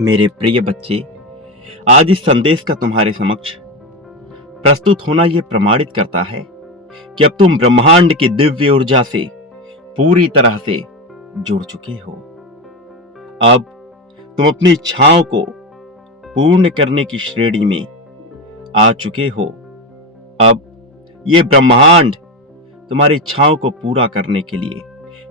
मेरे प्रिय बच्चे, आज इस संदेश का तुम्हारे समक्ष प्रस्तुत होना यह प्रमाणित करता है कि अब तुम ब्रह्मांड की दिव्य ऊर्जा से पूरी तरह से जुड़ चुके हो। अब तुम अपनी इच्छाओं को पूर्ण करने की श्रेणी में आ चुके हो। अब ये ब्रह्मांड तुम्हारी इच्छाओं को पूरा करने के लिए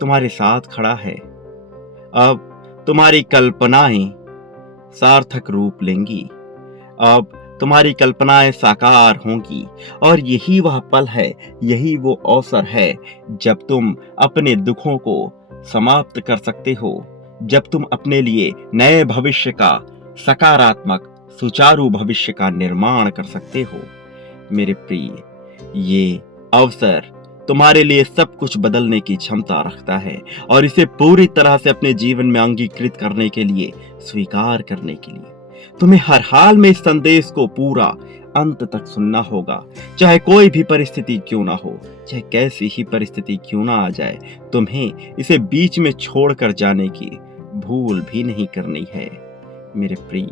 तुम्हारे साथ खड़ा है। अब तुम्हारी कल्पनाएं सार्थक रूप लेंगी। अब तुम्हारी कल्पनाएं साकार होंगी और यही वह पल है, यही वो अवसर है जब तुम अपने दुखों को समाप्त कर सकते हो, जब तुम अपने लिए नए भविष्य का सकारात्मक सुचारू भविष्य का निर्माण कर सकते हो। मेरे प्रिय, ये अवसर तुम्हारे लिए सब कुछ बदलने की क्षमता रखता है और इसे पूरी तरह से अपने जीवन में अंगीकृत करने के लिए, स्वीकार करने के लिए तुम्हें हर हाल में इस संदेश को पूरा अंत तक सुनना होगा। चाहे कोई भी परिस्थिति क्यों ना हो, चाहे कैसी ही परिस्थिति क्यों ना आ जाए, तुम्हें इसे बीच में छोड़कर जाने की भूल भी नहीं करनी है। मेरे प्रिय,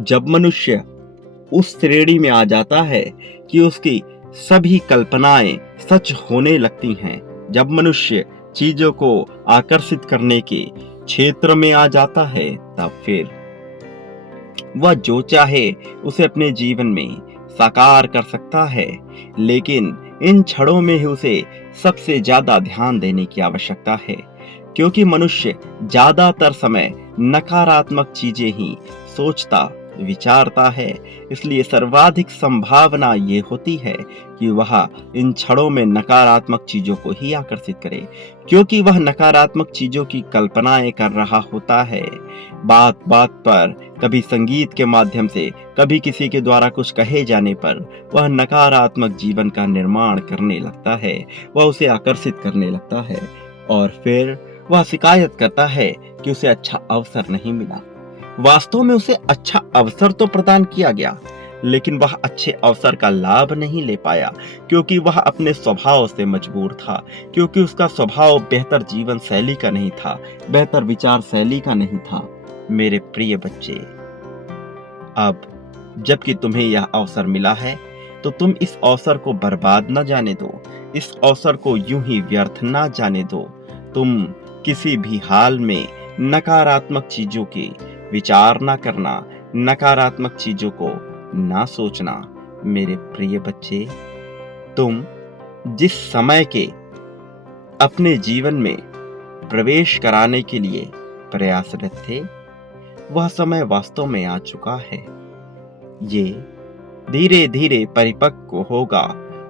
जब मनुष्य उस श्रेणी में आ जाता है कि उसकी सभी कल्पनाएं सच होने लगती हैं, जब मनुष्य चीजों को आकर्षित करने के क्षेत्र में आ जाता है, तब फिर वह जो चाहे उसे अपने जीवन में साकार कर सकता है। लेकिन इन क्षणों में ही उसे सबसे ज्यादा ध्यान देने की आवश्यकता है, क्योंकि मनुष्य ज्यादातर समय नकारात्मक चीजें ही सोचता विचारता है। इसलिए सर्वाधिक संभावना ये होती है कि वह इन क्षणों में नकारात्मक चीजों को ही आकर्षित करे, क्योंकि वह नकारात्मक चीजों की कल्पनाएं कर रहा होता है। बात बात पर, कभी संगीत के माध्यम से, कभी किसी के द्वारा कुछ कहे जाने पर वह नकारात्मक जीवन का निर्माण करने लगता है, वह उसे आकर्षित करने लगता है और फिर वह शिकायत करता है कि उसे अच्छा अवसर नहीं मिला। वास्तव में उसे अच्छा अवसर तो प्रदान किया गया, लेकिन वह अच्छे अवसर का लाभ नहीं ले पाया, क्योंकि वह अपने स्वभाव से मजबूर था, क्योंकि उसका स्वभाव बेहतर जीवन शैली का नहीं था, बेहतर विचार शैली का नहीं था। मेरे प्रिय बच्चे, अब जबकि तुम्हें यह अवसर मिला है, तो तुम इस अवसर को बर्बाद न जाने दो, इस अवसर को यूं ही व्यर्थ न जाने दो। तुम किसी भी हाल में नकारात्मक चीजों के विचार ना करना, नकारात्मक चीजों को ना सोचना। मेरे प्रिय बच्चे, तुम जिस समय के अपने जीवन में प्रवेश कराने के लिए प्रयासरत थे, वह समय वास्तव में आ चुका है। ये धीरे धीरे परिपक्व होगा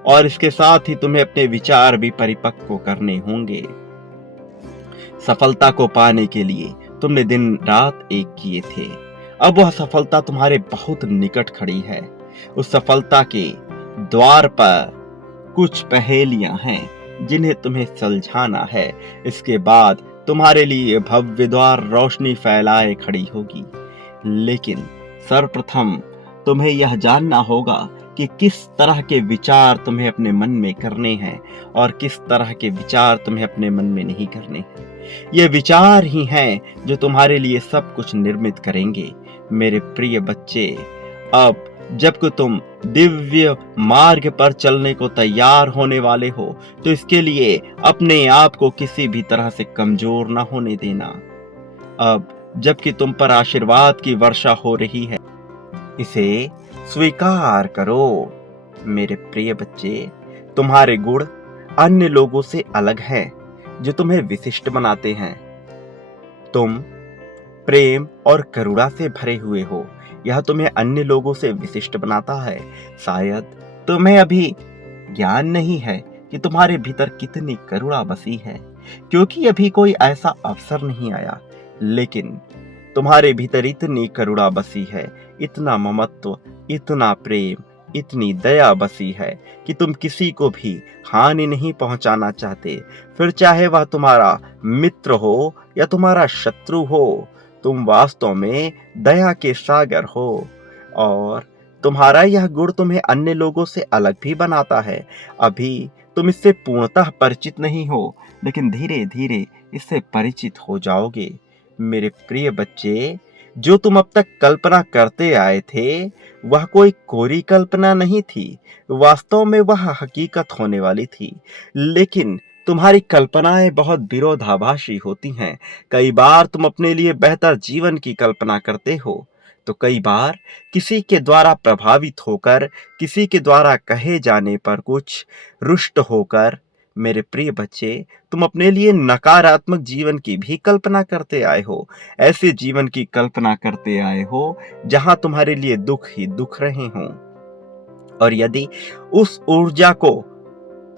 और इसके साथ ही तुम्हें अपने विचार भी परिपक्व करने होंगे। सफलता को पाने के लिए तुमने दिन रात एक किए थे, अब वह सफलता तुम्हारे बहुत निकट खड़ी है। उस सफलता के द्वार पर कुछ पहेलियां हैं जिन्हें तुम्हें सुलझाना है। इसके बाद तुम्हारे लिए भव्य द्वार रोशनी फैलाए खड़ी होगी। लेकिन सर्वप्रथम तुम्हें यह जानना होगा कि किस तरह के विचार तुम्हें अपने मन में करने हैं और किस तरह के विचार तुम्हें अपने मन में नहीं करने हैं। ये विचार ही हैं जो तुम्हारे लिए सब कुछ निर्मित करेंगे। मेरे प्रिय बच्चे, अब जबकि तुम दिव्य मार्ग पर चलने को तैयार होने वाले हो, तो इसके लिए अपने आप को किसी भी तरह से कमजोर न होने देना। अब जबकि तुम पर आशीर्वाद की वर्षा हो रही है, इसे स्वीकार करो। मेरे प्रिय बच्चे, तुम्हारे गुण अन्य लोगों से अलग हैं, जो तुम्हें विशिष्ट बनाते हैं। तुम प्रेम और करुणा से भरे हुए हो, यह तुम्हें अन्य लोगों से विशिष्ट बनाता है। शायद तुम्हें अभी ज्ञान नहीं है कि तुम्हारे भीतर कितनी करुणा बसी है, क्योंकि अभी कोई ऐसा अवसर नहीं आया। लेकिन तुम्हारे भीतर इतनी करुणा बसी है, इतना ममत्व, इतना प्रेम, इतनी दया बसी है कि तुम किसी को भी हानि नहीं पहुंचाना चाहते, फिर चाहे वह तुम्हारा मित्र हो या तुम्हारा शत्रु हो। तुम वास्तव में दया के सागर हो और तुम्हारा यह गुण तुम्हें अन्य लोगों से अलग भी बनाता है। अभी तुम इससे पूर्णतः परिचित नहीं हो, लेकिन धीरे धीरे इससे परिचित हो जाओगे। मेरे प्रिय बच्चे, जो तुम अब तक कल्पना करते आए थे, वह कोई कोरी कल्पना नहीं थी। वास्तव में वह हकीकत होने वाली थी। लेकिन तुम्हारी कल्पनाएं बहुत विरोधाभासी होती हैं। कई बार तुम अपने लिए बेहतर जीवन की कल्पना करते हो, तो कई बार किसी के द्वारा प्रभावित होकर, किसी के द्वारा कहे जाने पर कुछ रुष्ट होकर, मेरे प्रिय बच्चे, तुम अपने लिए नकारात्मक जीवन की भी कल्पना करते आए हो। ऐसे जीवन की कल्पना करते आए हो जहां तुम्हारे लिए दुख ही दुख रहे हों। और यदि उस ऊर्जा को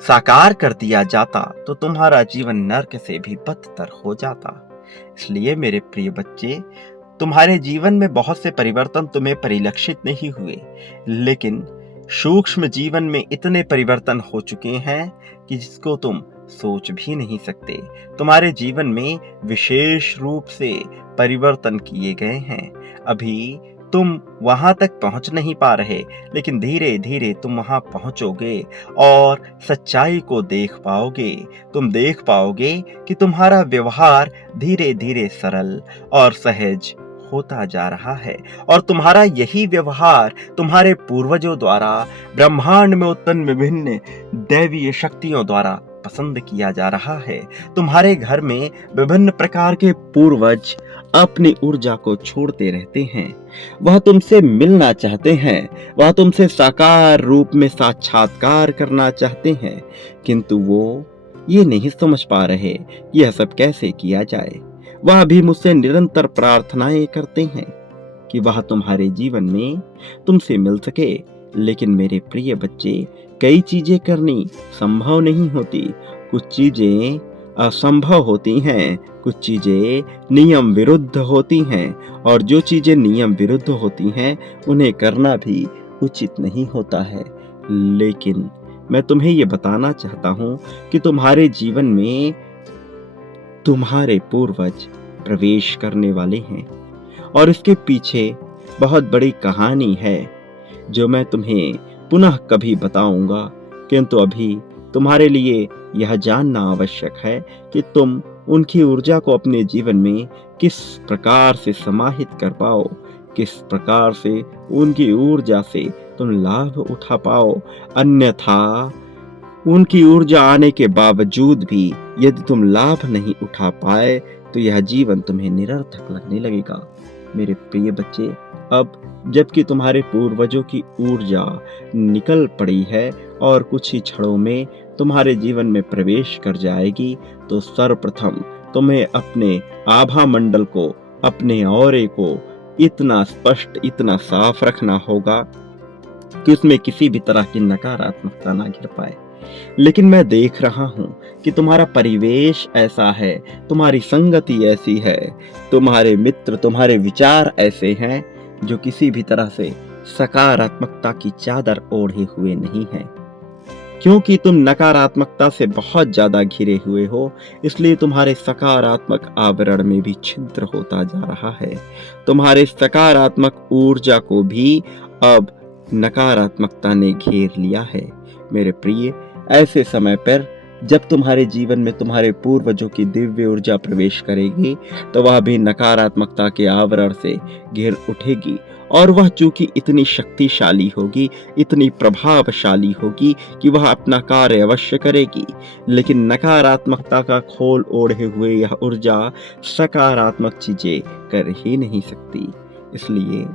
साकार कर दिया जाता तो तुम्हारा जीवन नर्क से भी बदतर हो जाता। इसलिए मेरे प्रिय बच्चे, तुम्हारे जीवन में बहुत से परिवर्तन तुम्हें परिलक्षित नहीं हुए, लेकिन सूक्ष्म जीवन में इतने परिवर्तन हो चुके हैं कि जिसको तुम सोच भी नहीं सकते। तुम्हारे जीवन में विशेष रूप से परिवर्तन किए गए हैं। अभी तुम वहां तक पहुंच नहीं पा रहे, लेकिन धीरे धीरे तुम वहां पहुंचोगे और सच्चाई को देख पाओगे। तुम देख पाओगे कि तुम्हारा व्यवहार धीरे धीरे सरल और सहज होता जा रहा है, और तुम्हारा यही व्यवहार तुम्हारे पूर्वजों द्वारा ब्रह्मांड में उत्पन्न विभिन्न दैवीय शक्तियों द्वारा पसंद किया जा रहा है। तुम्हारे घर में विभिन्न प्रकार के पूर्वज अपनी ऊर्जा को छोड़ते रहते हैं। वह तुमसे मिलना चाहते हैं, वह तुमसे साकार रूप में साक्षात्कार करना चाहते हैं, किंतु वो ये नहीं समझ पा रहे कि यह सब कैसे किया जाए। वह भी मुझसे निरंतर प्रार्थनाएं करते हैं कि वह तुम्हारे जीवन में तुमसे मिल सके। लेकिन मेरे प्रिय बच्चे, कई चीजें करनी संभव नहीं होती। कुछ चीजें असंभव होती हैं, कुछ चीजें नियम विरुद्ध होती हैं, और जो चीजें नियम विरुद्ध होती हैं उन्हें करना भी उचित नहीं होता है। लेकिन मैं तुम्हें ये बताना चाहता हूँ कि तुम्हारे जीवन में तुम्हारे पूर्वज प्रवेश करने वाले हैं, और इसके पीछे बहुत बड़ी कहानी है जो मैं तुम्हें पुनः कभी बताऊंगा। किंतु अभी तुम्हारे लिए यह जानना आवश्यक है कि तुम उनकी ऊर्जा को अपने जीवन में किस प्रकार से समाहित कर पाओ, किस प्रकार से उनकी ऊर्जा से तुम लाभ उठा पाओ। अन्यथा उनकी ऊर्जा आने के बावजूद भी यदि तुम लाभ नहीं उठा पाए तो यह जीवन तुम्हें निरर्थक लगने लगेगा। मेरे प्रिय बच्चे, अब जबकि तुम्हारे पूर्वजों की ऊर्जा निकल पड़ी है और कुछ ही क्षणों में तुम्हारे जीवन में प्रवेश कर जाएगी, तो सर्वप्रथम तुम्हें अपने आभा मंडल को, अपने ऑरे को इतना स्पष्ट, इतना साफ रखना होगा कि उसमें किसी भी तरह की नकारात्मकता ना गिर पाए। लेकिन मैं देख रहा हूं कि तुम्हारा परिवेश ऐसा है, तुम्हारी संगति ऐसी है, तुम्हारे मित्र, तुम्हारे विचार ऐसे हैं जो किसी भी तरह से सकारात्मकता की चादर ओढ़े हुए नहीं है। क्योंकि तुम नकारात्मकता से बहुत ज्यादा घिरे हुए हो, इसलिए तुम्हारे सकारात्मक आवरण में भी छिद्र होता जा रहा है। तुम्हारे सकारात्मक ऊर्जा को भी अब नकारात्मकता ने घेर लिया है। मेरे प्रिय, ऐसे समय पर जब तुम्हारे जीवन में तुम्हारे पूर्वजों की दिव्य ऊर्जा प्रवेश करेगी, तो वह भी नकारात्मकता के आवरण से घिर उठेगी, और वह चूंकि इतनी शक्तिशाली होगी, इतनी प्रभावशाली होगी कि वह अपना कार्य अवश्य करेगी। लेकिन नकारात्मकता का खोल ओढ़े हुए यह ऊर्जा सकारात्मक चीजें कर ही नहीं सकती। इसलिए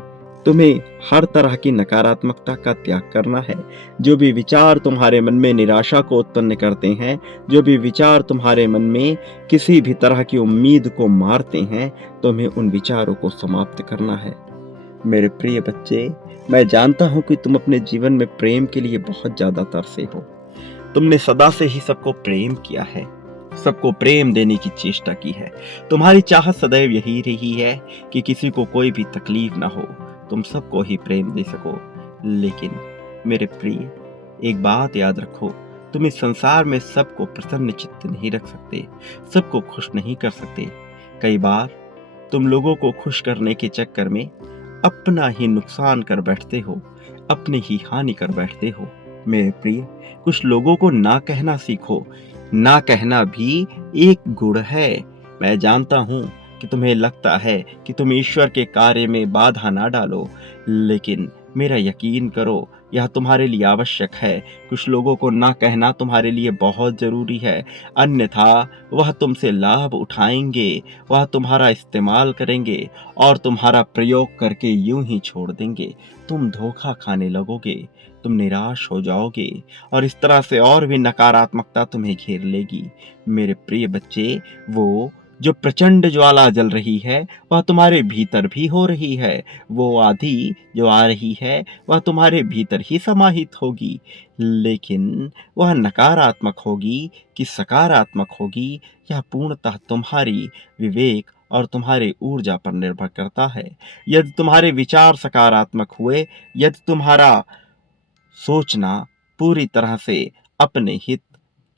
तुम्हें हर तरह की नकारात्मकता का त्याग करना है। जो भी विचार तुम्हारे मन में निराशा को उत्पन्न करते हैं, जो भी विचार तुम्हारे मन में किसी भी तरह की उम्मीद को मारते हैं, तुम्हें उन विचारों को समाप्त करना है। मेरे प्रिय बच्चे, मैं जानता हूं कि तुम अपने जीवन में प्रेम के लिए बहुत ज्यादा तरसे हो। तुमने सदा से ही सबको प्रेम किया है, सबको प्रेम देने की चेष्टा की है। तुम्हारी चाहत सदैव यही रही है कि किसी को कोई भी तकलीफ ना हो, तुम सबको ही प्रेम दे सको। लेकिन मेरे प्रिय, एक बात याद रखो, तुम इस संसार में सबको प्रसन्न चित्त नहीं रख सकते, सबको खुश नहीं कर सकते। कई बार तुम लोगों को खुश करने के चक्कर में अपना ही नुकसान कर बैठते हो, अपनी ही हानि कर बैठते हो। मेरे प्रिय, कुछ लोगों को ना कहना सीखो। ना कहना भी एक गुण है। मैं जानता हूं कि तुम्हें लगता है कि तुम ईश्वर के कार्य में बाधा ना डालो, लेकिन मेरा यकीन करो, यह तुम्हारे लिए आवश्यक है। कुछ लोगों को ना कहना तुम्हारे लिए बहुत जरूरी है, अन्यथा वह तुमसे लाभ उठाएंगे, वह तुम्हारा इस्तेमाल करेंगे और तुम्हारा प्रयोग करके यूं ही छोड़ देंगे। तुम धोखा खाने लगोगे, तुम निराश हो जाओगे और इस तरह से और भी नकारात्मकता तुम्हें घेर लेगी। मेरे प्रिय बच्चे, वो जो प्रचंड ज्वाला जल रही है वह तुम्हारे भीतर भी हो रही है। वो आंधी जो आ रही है वह तुम्हारे भीतर ही समाहित होगी, लेकिन वह नकारात्मक होगी कि सकारात्मक होगी, यह पूर्णतः तुम्हारी विवेक और तुम्हारी ऊर्जा पर निर्भर करता है। यदि तुम्हारे विचार सकारात्मक हुए, यदि तुम्हारा सोचना पूरी तरह से अपने हित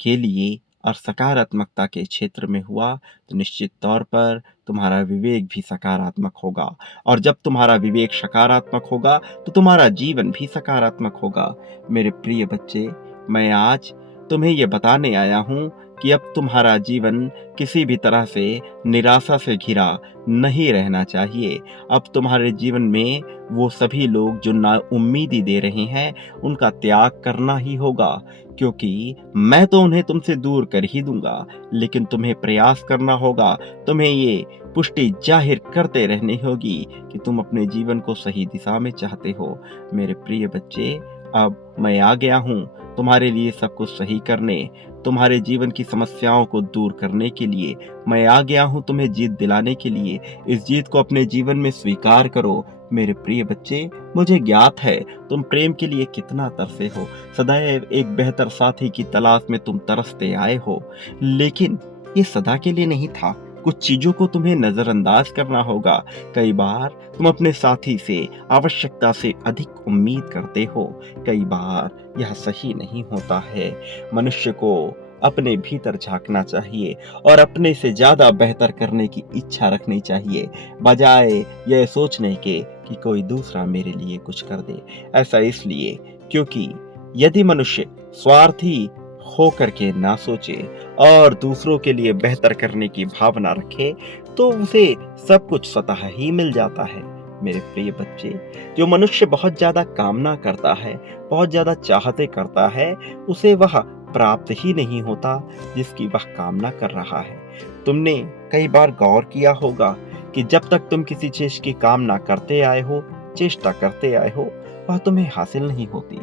के लिए और सकारात्मकता के क्षेत्र में हुआ, तो निश्चित तौर पर तुम्हारा विवेक भी सकारात्मक होगा, और जब तुम्हारा विवेक सकारात्मक होगा तो तुम्हारा जीवन भी सकारात्मक होगा। मेरे प्रिय बच्चे, मैं आज तुम्हें ये बताने आया हूँ कि अब तुम्हारा जीवन किसी भी तरह से निराशा से घिरा नहीं रहना चाहिए। अब तुम्हारे जीवन में वो सभी लोग जो ना उम्मीदी दे रहे हैं, उनका त्याग करना ही होगा, क्योंकि मैं तो उन्हें तुमसे दूर कर ही दूंगा, लेकिन तुम्हें प्रयास करना होगा। तुम्हें ये पुष्टि जाहिर करते रहनी होगी कि तुम अपने जीवन को सही दिशा में चाहते हो। मेरे प्रिय बच्चे, अब मैं आ गया हूँ तुम्हारे लिए सब कुछ सही करने, तुम्हारे जीवन की समस्याओं को दूर करने के लिए। मैं आ गया हूँ तुम्हें जीत दिलाने के लिए। इस जीत को अपने जीवन में स्वीकार करो। मेरे प्रिय बच्चे, मुझे ज्ञात है तुम प्रेम के लिए कितना तरसे हो। सदैव एक बेहतर साथी की तलाश में तुम तरसते आए हो, लेकिन ये सदा के लिए नहीं था। कुछ चीजों को तुम्हें नजरअंदाज करना होगा। कई बार तुम अपने साथी से आवश्यकता से अधिक उम्मीद करते हो। कई बार यह सही नहीं होता है। मनुष्य को अपने भीतर झांकना चाहिए और अपने से ज्यादा बेहतर करने की इच्छा रखनी चाहिए, बजाय यह सोचने के कि कोई दूसरा मेरे लिए कुछ कर दे। ऐसा इसलिए क्योंकि यदि मनुष्य स्वार्थी होकर के ना सोचे और दूसरों के लिए बेहतर करने की भावना रखे, तो उसे सब कुछ स्वतः ही मिल जाता है। मेरे प्रिय बच्चे, जो मनुष्य बहुत ज्यादा कामना करता है, बहुत ज्यादा चाहते करता है, उसे वह प्राप्त ही नहीं होता जिसकी वह कामना कर रहा है। तुमने कई बार गौर किया होगा कि जब तक तुम किसी चीज की कामना करते आए हो, चेष्टा करते आए हो, वह तुम्हें हासिल नहीं होती।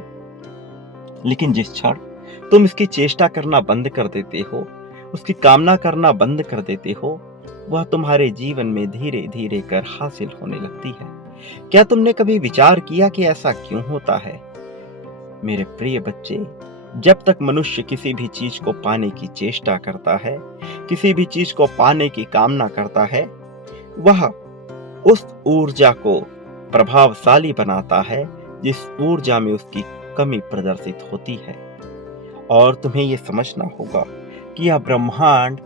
लेकिन जिस क्षण तुम इसकी चेष्टा करना बंद कर देते हो, उसकी कामना करना बंद कर देते हो, वह तुम्हारे जीवन में धीरे धीरे कर हासिल होने लगती है। क्या तुमने कभी विचार किया कि ऐसा क्यों होता है? मेरे प्रिय बच्चे, जब तक मनुष्य किसी भी चीज को पाने की चेष्टा करता है, किसी भी चीज को पाने की कामना करता है, वह उस ऊर्जा को प्रभावशाली बनाता है जिस ऊर्जा में उसकी कमी प्रदर्शित होती है। और तुम्हें यह समझना होगा कि यह ब्रह्मांड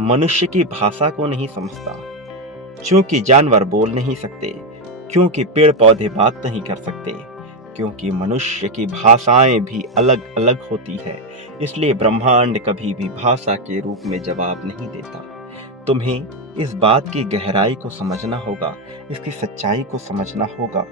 मनुष्य की भाषा को नहीं समझता। क्योंकि जानवर बोल नहीं सकते, क्योंकि पेड़ पौधे बात नहीं कर सकते, क्योंकि मनुष्य की भाषाएं भी अलग अलग होती है, इसलिए ब्रह्मांड कभी भी भाषा के रूप में जवाब नहीं देता। तुम्हें इस बात की गहराई को समझना होगा, इसकी सच्चाई को समझना होगा।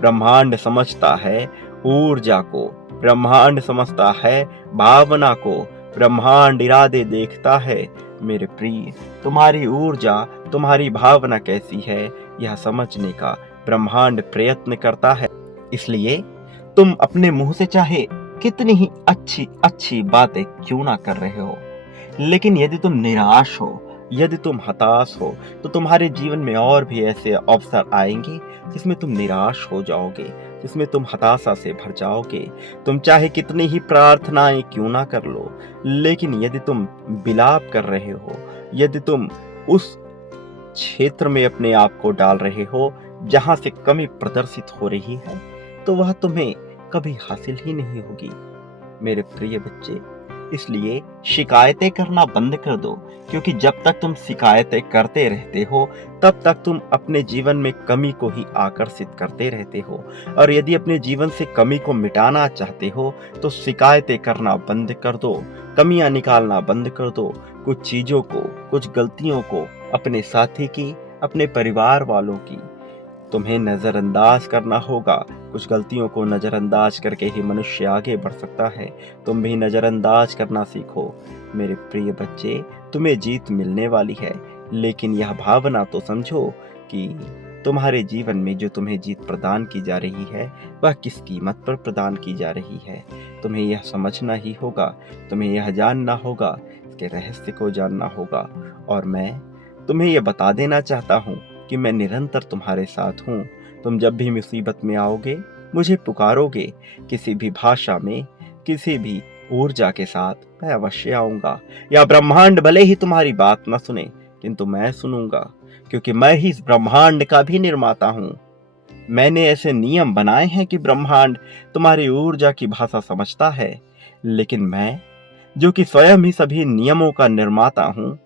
ब्रह्मांड समझता है ऊर्जा को, ब्रह्मांड समझता है भावना को, ब्रह्मांड इरादे देखता है। मेरे प्रिय, तुम्हारी ऊर्जा, तुम्हारी भावना कैसी है, यह समझने का ब्रह्मांड प्रयत्न करता है। इसलिए तुम अपने मुंह से चाहे कितनी ही अच्छी अच्छी बातें क्यों ना कर रहे हो, लेकिन यदि तुम निराश हो, यदि तुम हताश हो, तो तुम्हारे जीवन में और भी ऐसे अवसर आएंगे जिसमें तुम निराश हो जाओगे, जिसमें तुम हताशा से भर जाओगे। तुम चाहे कितनी ही प्रार्थनाएं क्यों ना कर लो, लेकिन यदि तुम विलाप कर रहे हो, यदि तुम उस क्षेत्र में अपने आप को डाल रहे हो जहां से कमी प्रदर्शित हो रही है, तो वह तुम्हें कभी हासिल ही नहीं होगी। मेरे प्रिय बच्चे, इसलिए शिकायतें करना बंद कर दो, क्योंकि जब तक तुम शिकायतें करते रहते हो, तब तक तुम अपने जीवन में कमी को ही आकर्षित करते रहते हो। और यदि अपने जीवन से कमी को मिटाना चाहते हो, तो शिकायतें करना बंद कर दो, कमियां निकालना बंद कर दो। कुछ चीजों को, कुछ गलतियों को अपने साथी की, अपने परिवार वालों की तुम्हें नजरअंदाज करना होगा। कुछ गलतियों को नजरअंदाज करके ही मनुष्य आगे बढ़ सकता है। तुम भी नजरअंदाज करना सीखो। मेरे प्रिय बच्चे, तुम्हें जीत मिलने वाली है, लेकिन यह भावना तो समझो कि तुम्हारे जीवन में जो तुम्हें जीत प्रदान की जा रही है वह किस कीमत पर प्रदान की जा रही है। तुम्हें यह समझना ही होगा, तुम्हें यह जानना होगा, इसके रहस्य को जानना होगा। और मैं तुम्हें यह बता देना चाहता हूँ कि मैं निरंतर तुम्हारे साथ हूँ। तुम जब भी मुसीबत में आओगे, मुझे पुकारोगे, किसी भी भाषा में, किसी भी ऊर्जा के साथ मैं अवश्य आऊंगा। या ब्रह्मांड भले ही तुम्हारी बात न सुने, किंतु मैं सुनूंगा, क्योंकि मैं ही इस ब्रह्मांड का भी निर्माता हूं। मैंने ऐसे नियम बनाए हैं कि ब्रह्मांड तुम्हारी ऊर्जा की भाषा समझता है, लेकिन मैं, जो कि स्वयं ही सभी नियमों का निर्माता हूं,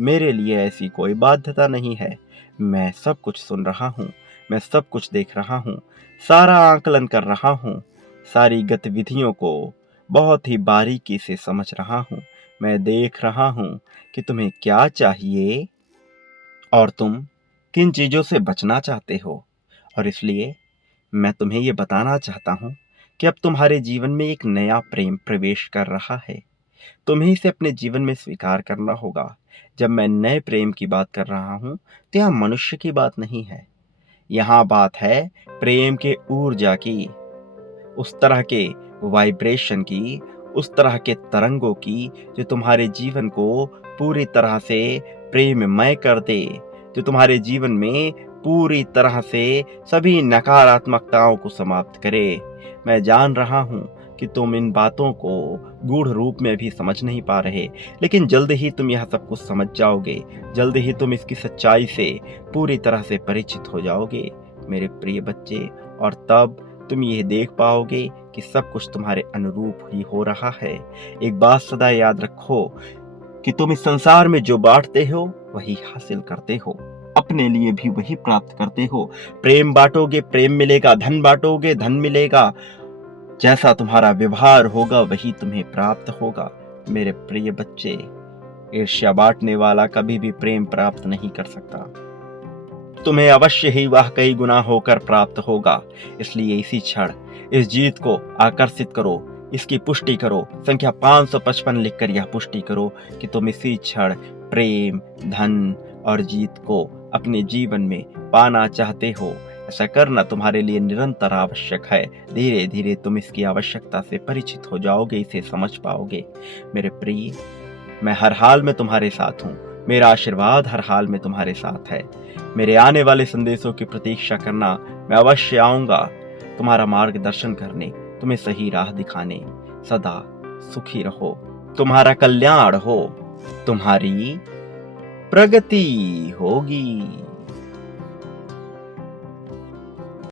मेरे लिए ऐसी कोई बाध्यता नहीं है। मैं सब कुछ सुन रहा हूं, मैं सब कुछ देख रहा हूं, सारा आकलन कर रहा हूं, सारी गतिविधियों को बहुत ही बारीकी से समझ रहा हूं। मैं देख रहा हूं कि तुम्हें क्या चाहिए और तुम किन चीजों से बचना चाहते हो। और इसलिए मैं तुम्हें ये बताना चाहता हूं कि अब तुम्हारे जीवन में एक नया प्रेम प्रवेश कर रहा है। तुम्हें इसे अपने जीवन में स्वीकार करना होगा। जब मैं नए प्रेम की बात कर रहा हूं, तो यह मनुष्य की बात नहीं है। यहाँ बात है प्रेम के ऊर्जा की, उस तरह के वाइब्रेशन की, उस तरह के तरंगों की जो तुम्हारे जीवन को पूरी तरह से प्रेममय कर दे, जो तुम्हारे जीवन में पूरी तरह से सभी नकारात्मकताओं को समाप्त करे। मैं जान रहा हूँ कि तुम इन बातों को गूढ़ रूप में भी समझ नहीं पा रहे, लेकिन जल्द ही तुम यह सब कुछ समझ जाओगे। जल्द ही तुम इसकी सच्चाई से पूरी तरह से परिचित हो जाओगे मेरे प्रिय बच्चे। और तब तुम यह देख पाओगे कि सब कुछ तुम्हारे अनुरूप ही हो रहा है। एक बात सदा याद रखो कि तुम इस संसार में जो बांटते हो वही हासिल करते हो, अपने लिए भी वही प्राप्त करते हो। प्रेम बांटोगे, प्रेम मिलेगा, धन बांटोगे, धन मिलेगा। जैसा तुम्हारा व्यवहार होगा वही तुम्हें प्राप्त होगा मेरे प्रिय बच्चे। ईर्ष्या बांटने वाला कभी भी प्रेम प्राप्त नहीं कर सकता। तुम्हें अवश्य ही वह कई गुना होकर प्राप्त होगा। इसलिए इसी क्षण इस जीत को आकर्षित करो, इसकी पुष्टि करो। संख्या 555 लिखकर यह पुष्टि करो कि तुम इसी क्षण प्रेम, धन और जीत को अपने जीवन में पाना चाहते हो। ऐसा करना तुम्हारे लिए निरंतर आवश्यक है। धीरे धीरे तुम इसकी आवश्यकता से परिचित हो जाओगे, इसे समझ पाओगे मेरे प्रिय। मैं हर हाल में तुम्हारे साथ हूँ। मेरा आशीर्वाद हर हाल में तुम्हारे साथ है। मेरे आने वाले संदेशों की प्रतीक्षा करना। मैं अवश्य आऊंगा तुम्हारा मार्गदर्शन करने, तुम्हें सही राह दिखाने। सदा सुखी रहो, तुम्हारा कल्याण हो, तुम्हारी प्रगति होगी।